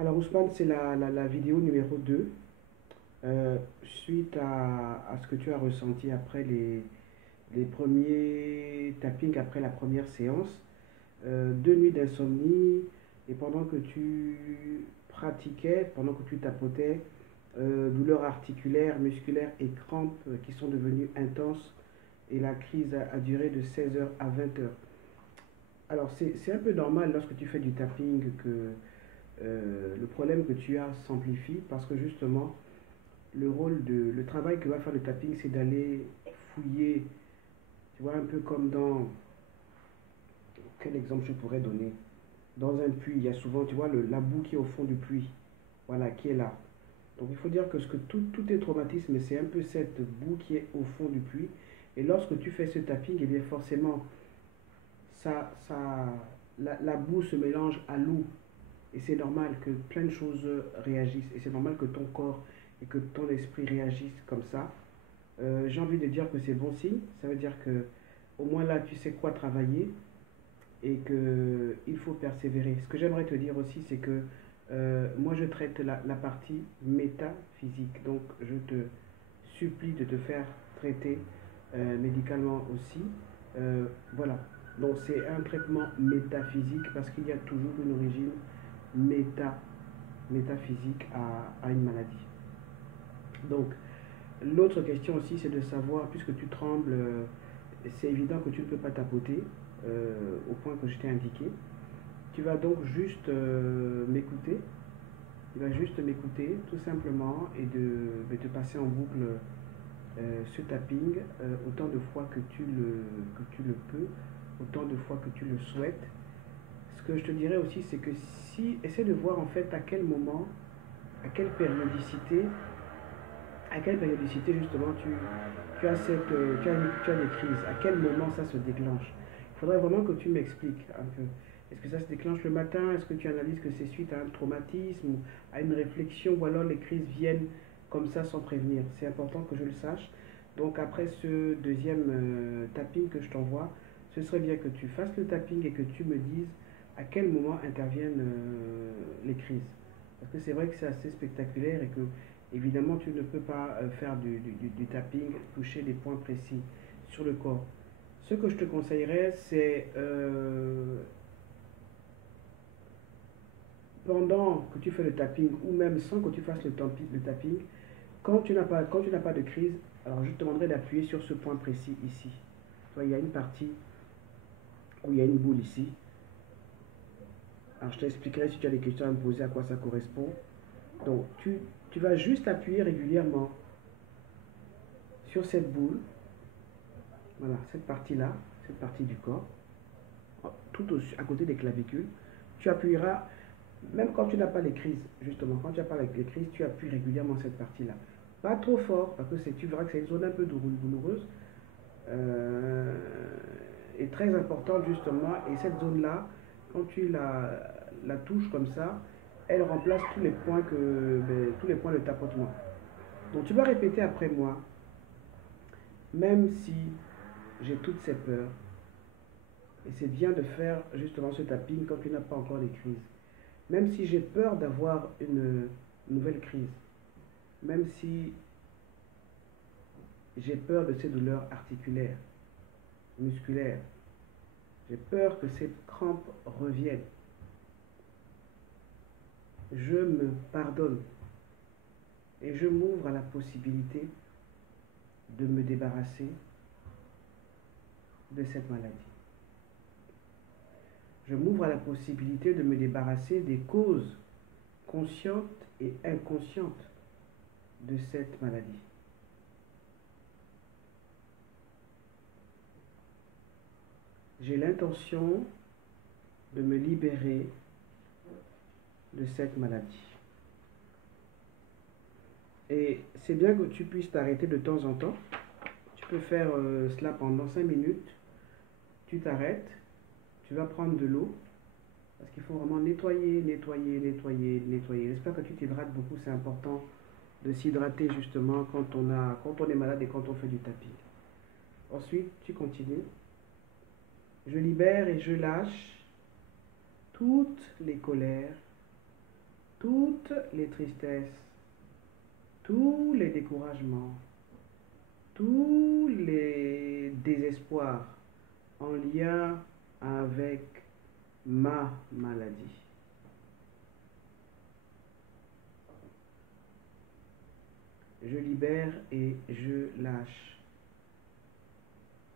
Alors Ousmane, c'est la vidéo numéro 2. Suite à ce que tu as ressenti après les premiers tappings, après la première séance, 2 nuits d'insomnie, et pendant que tu pratiquais, pendant que tu tapotais, douleurs articulaires, musculaires et crampes qui sont devenues intenses, et la crise a duré de 16 heures à 20 heures. Alors c'est un peu normal lorsque tu fais du tapping que le problème que tu as s'amplifie parce que justement, le travail que va faire le tapping, c'est d'aller fouiller, tu vois, un peu comme dans, quel exemple je pourrais donner? Dans un puits, il y a souvent, tu vois, la boue qui est au fond du puits, voilà, qui est là. Donc il faut dire que tous tes traumatismes, c'est un peu cette boue qui est au fond du puits. Et lorsque tu fais ce tapping, eh bien forcément, ça, ça, la boue se mélange à l'eau. Et c'est normal que plein de choses réagissent. Et c'est normal que ton corps et que ton esprit réagissent comme ça. J'ai envie de dire que c'est bon signe. Ça veut dire que au moins là, tu sais quoi travailler et qu'il faut persévérer. Ce que j'aimerais te dire aussi, c'est que moi, je traite la partie métaphysique. Donc, je te supplie de te faire traiter médicalement aussi. Voilà. Donc, c'est un traitement métaphysique parce qu'il y a toujours une origine méta, métaphysique à une maladie. Donc, l'autre question aussi, c'est de savoir, puisque tu trembles, c'est évident que tu ne peux pas tapoter au point que je t'ai indiqué. Tu vas donc juste m'écouter. Tu vas juste m'écouter tout simplement et de te passer en boucle ce tapping autant de fois que tu le peux, autant de fois que tu le souhaites. Ce que je te dirais aussi, c'est que si, essaie de voir en fait à quel moment, à quelle périodicité, à quelle périodicité justement tu as, tu as des crises, à quel moment ça se déclenche. Il faudrait vraiment que tu m'expliques un peu. Est-ce que ça se déclenche le matin? Est-ce que tu analyses que c'est suite à un traumatisme ou à une réflexion ou alors les crises viennent comme ça sans prévenir? C'est important que je le sache. Donc après ce deuxième tapping que je t'envoie, ce serait bien que tu fasses le tapping et que tu me dises à quel moment interviennent les crises. Parce que c'est vrai que c'est assez spectaculaire et que évidemment tu ne peux pas faire du tapping, toucher des points précis sur le corps. Ce que je te conseillerais, c'est pendant que tu fais le tapping ou même sans que tu fasses le tapping, quand tu n'as pas de crise, alors je te demanderai d'appuyer sur ce point précis ici. Tu vois, il y a une partie où il y a une boule ici. Alors je t'expliquerai si tu as des questions à me poser à quoi ça correspond. Donc tu vas juste appuyer régulièrement sur cette boule, voilà, cette partie-là, cette partie du corps, à côté des clavicules. Tu appuieras, même quand tu n'as pas les crises, justement, quand tu n'as pas les crises, tu appuies régulièrement cette partie-là. Pas trop fort, parce que tu verras que c'est une zone un peu douloureuse euh, et très importante, justement. Et cette zone-là, quand tu la touches comme ça, elle remplace tous les points de tapotement. Donc tu vas répéter après moi, même si j'ai toutes ces peurs, et c'est bien de faire justement ce tapping quand tu n'as pas encore les crises. Même si j'ai peur d'avoir une nouvelle crise, même si j'ai peur de ces douleurs articulaires, musculaires, j'ai peur que ces crampes reviennent, je me pardonne et je m'ouvre à la possibilité de me débarrasser de cette maladie. Je m'ouvre à la possibilité de me débarrasser des causes conscientes et inconscientes de cette maladie. J'ai l'intention de me libérer de cette maladie. Et c'est bien que tu puisses t'arrêter de temps en temps. Tu peux faire cela pendant 5 minutes. Tu t'arrêtes, tu vas prendre de l'eau, parce qu'il faut vraiment nettoyer, nettoyer, nettoyer, nettoyer. J'espère que tu t'hydrates beaucoup, c'est important de s'hydrater justement quand on est malade et quand on fait du tapis. Ensuite, tu continues. Je libère et je lâche toutes les colères, toutes les tristesses, tous les découragements, tous les désespoirs en lien avec ma maladie. Je libère et je lâche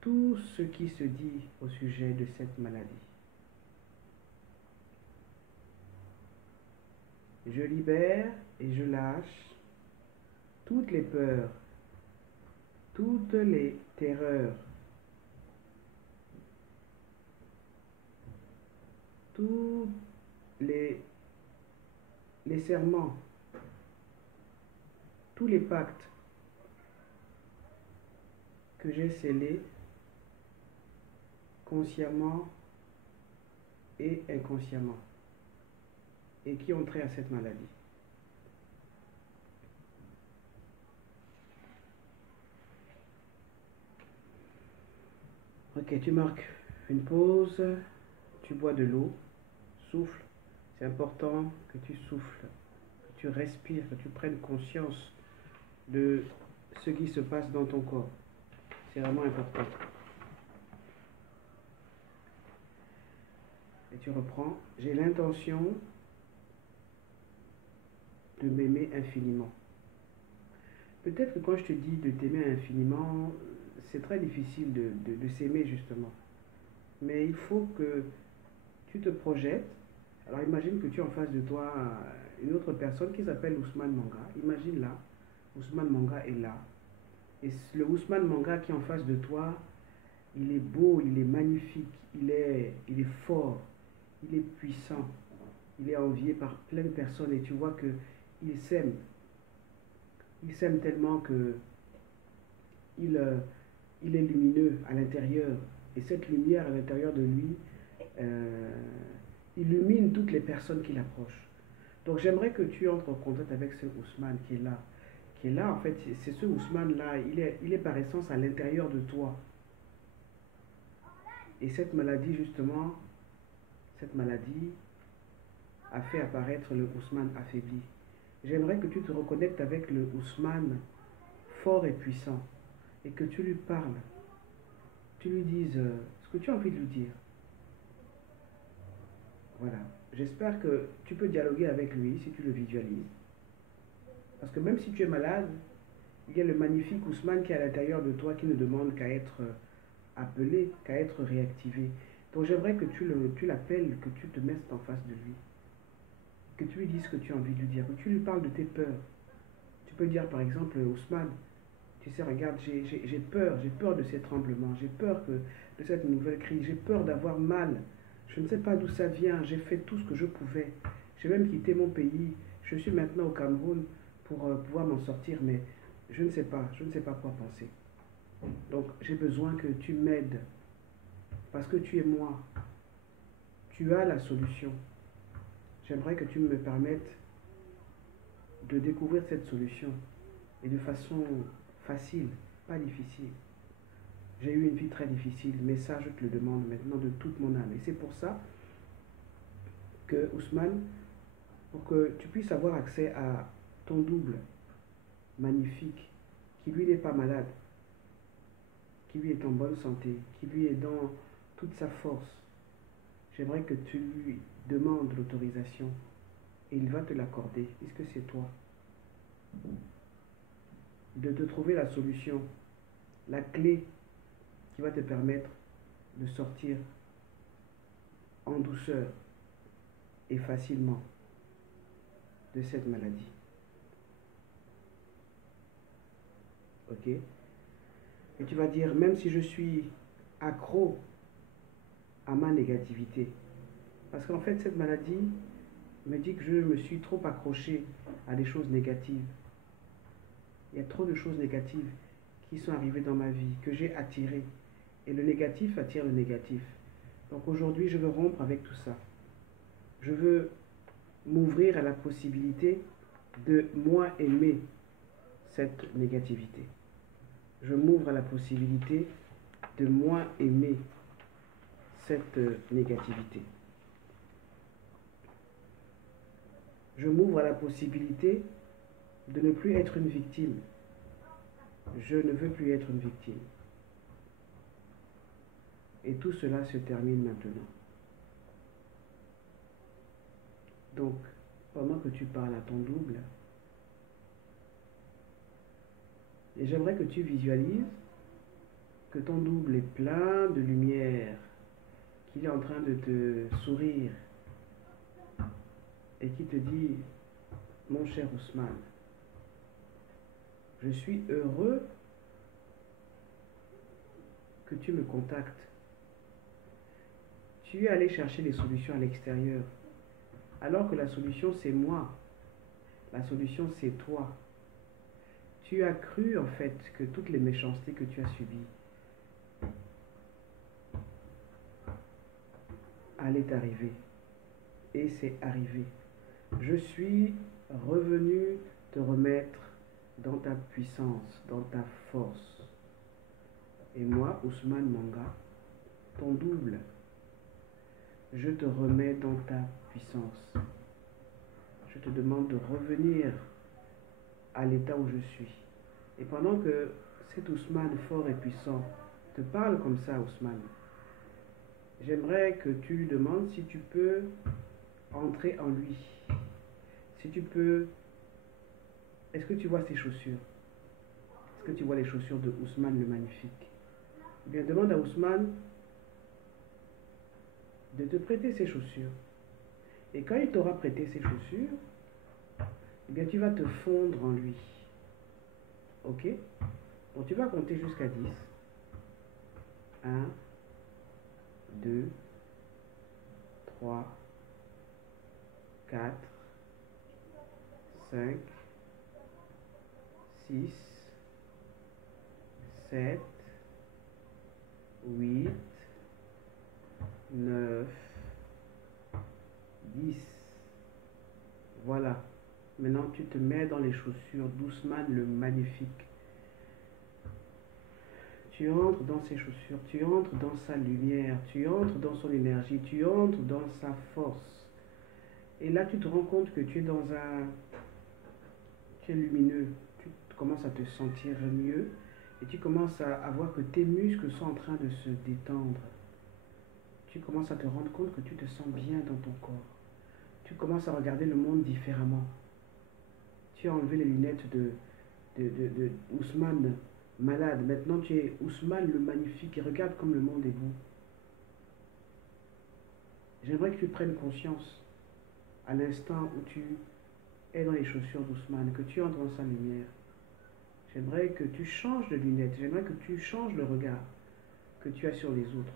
tout ce qui se dit au sujet de cette maladie. Je libère et je lâche toutes les peurs, toutes les terreurs, tous les serments, tous les pactes que j'ai scellés consciemment et inconsciemment et qui ont trait à cette maladie. Ok, tu marques une pause, tu bois de l'eau, souffle. C'est important que tu souffles, que tu respires, que tu prennes conscience de ce qui se passe dans ton corps. C'est vraiment important. Et tu reprends. J'ai l'intention de m'aimer infiniment. Peut-être que quand je te dis de t'aimer infiniment, c'est très difficile de s'aimer justement. Mais il faut que tu te projettes. Alors imagine que tu as en face de toi une autre personne qui s'appelle Ousmane Manga. Imagine là, Ousmane Manga est là. Et le Ousmane Manga qui est en face de toi, il est beau, il est magnifique, il est fort, il est puissant, il est envié par plein de personnes et tu vois que il s'aime. Il s'aime tellement que il est lumineux à l'intérieur. Et cette lumière à l'intérieur de lui illumine toutes les personnes qui l'approchent. Donc j'aimerais que tu entres en contact avec ce Ousmane qui est là. Qui est là, en fait, c'est ce Ousmane-là. Il est par essence à l'intérieur de toi. Et cette maladie, justement, cette maladie a fait apparaître le Ousmane affaibli. J'aimerais que tu te reconnectes avec le Ousmane fort et puissant et que tu lui parles. Tu lui dises ce que tu as envie de lui dire. Voilà. J'espère que tu peux dialoguer avec lui si tu le visualises. Parce que même si tu es malade, il y a le magnifique Ousmane qui est à l'intérieur de toi qui ne demande qu'à être appelé, qu'à être réactivé. Donc j'aimerais que tu l'appelles, que tu te mettes en face de lui. Que tu lui dises ce que tu as envie de lui dire, que tu lui parles de tes peurs. Tu peux dire par exemple, Ousmane, tu sais, regarde, j'ai peur de ces tremblements, j'ai peur de cette nouvelle crise, j'ai peur d'avoir mal. Je ne sais pas d'où ça vient, j'ai fait tout ce que je pouvais. J'ai même quitté mon pays, je suis maintenant au Cameroun pour pouvoir m'en sortir, mais je ne sais pas quoi penser. Donc j'ai besoin que tu m'aides, parce que tu es moi. Tu as la solution. J'aimerais que tu me permettes de découvrir cette solution et de façon facile, pas difficile. J'ai eu une vie très difficile, mais ça je te le demande maintenant de toute mon âme. Et c'est pour ça que Ousmane, pour que tu puisses avoir accès à ton double magnifique, qui lui n'est pas malade, qui lui est en bonne santé, qui lui est dans toute sa force, j'aimerais que tu lui demandes l'autorisation et il va te l'accorder, puisque c'est toi. De te trouver la solution, la clé qui va te permettre de sortir en douceur et facilement de cette maladie. Ok? Et tu vas dire, même si je suis accro à ma négativité, parce qu'en fait cette maladie me dit que je me suis trop accroché à des choses négatives. Il y a trop de choses négatives qui sont arrivées dans ma vie, que j'ai attirées. Et le négatif attire le négatif. Donc aujourd'hui, je veux rompre avec tout ça. Je veux m'ouvrir à la possibilité de moi aimer cette négativité. Je m'ouvre à la possibilité de moi aimer cette négativité. Je m'ouvre à la possibilité de ne plus être une victime. Je ne veux plus être une victime. Et tout cela se termine maintenant. Donc, pendant que tu parles à ton double, et j'aimerais que tu visualises que ton double est plein de lumière, qu'il est en train de te sourire et qui te dit, mon cher Ousmane, je suis heureux que tu me contactes. Tu es allé chercher des solutions à l'extérieur, alors que la solution c'est moi, la solution c'est toi. Tu as cru en fait que toutes les méchancetés que tu as subies allaient arriver. Et c'est arrivé. Je suis revenu te remettre dans ta puissance, dans ta force. Et moi, Ousmane Manga, ton double, je te remets dans ta puissance. Je te demande de revenir à l'état où je suis. Et pendant que cet Ousmane fort et puissant te parle comme ça, Ousmane, j'aimerais que tu lui demandes si tu peux entrer en lui. Si tu peux... Est-ce que tu vois ses chaussures? Est-ce que tu vois les chaussures de Ousmane le magnifique? Eh bien, demande à Ousmane de te prêter ses chaussures. Et quand il t'aura prêté ses chaussures, eh bien, tu vas te fondre en lui. Ok? Donc, tu vas compter jusqu'à 10. 1, 2, 3, 4, 5, 6, 7, 8, 9, 10. Voilà. Maintenant, tu te mets dans les chaussures d'Ousmane le magnifique. Tu entres dans ses chaussures, tu entres dans sa lumière, tu entres dans son énergie, tu entres dans sa force. Et là, tu te rends compte que tu es dans un... Tu es lumineux, tu commences à te sentir mieux et tu commences à voir que tes muscles sont en train de se détendre. Tu commences à te rendre compte que tu te sens bien dans ton corps. Tu commences à regarder le monde différemment. Tu as enlevé les lunettes de Ousmane malade. Maintenant, tu es Ousmane le magnifique et regarde comme le monde est beau. J'aimerais que tu prennes conscience à l'instant où tu es dans les chaussures d'Ousmane, que tu entres dans sa lumière. J'aimerais que tu changes de lunettes. J'aimerais que tu changes le regard que tu as sur les autres.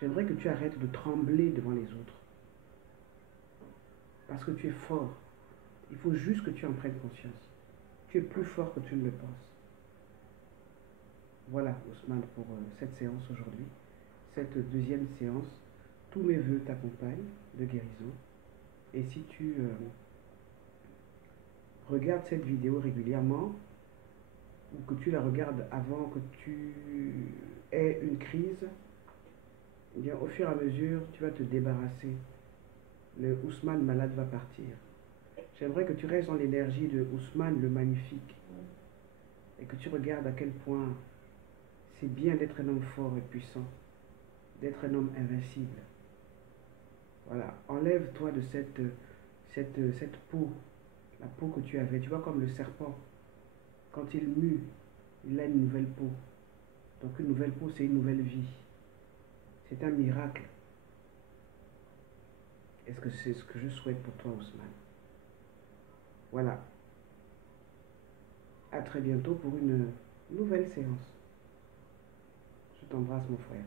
J'aimerais que tu arrêtes de trembler devant les autres. Parce que tu es fort. Il faut juste que tu en prennes conscience. Tu es plus fort que tu ne le penses. Voilà, Ousmane, pour cette séance aujourd'hui. Cette deuxième séance, tous mes voeux t'accompagnent de guérison. Et si tu regardes cette vidéo régulièrement, ou que tu la regardes avant que tu aies une crise, eh bien, au fur et à mesure, tu vas te débarrasser. Le Ousmane malade va partir. J'aimerais que tu restes dans l'énergie de Ousmane le magnifique et que tu regardes à quel point c'est bien d'être un homme fort et puissant, d'être un homme invincible. Voilà, enlève-toi de cette peau, la peau que tu avais. Tu vois, comme le serpent, quand il mue, il a une nouvelle peau. Donc une nouvelle peau, c'est une nouvelle vie. C'est un miracle. Est-ce que c'est ce que je souhaite pour toi, Ousmane? Voilà. À très bientôt pour une nouvelle séance. Je t'embrasse, mon frère.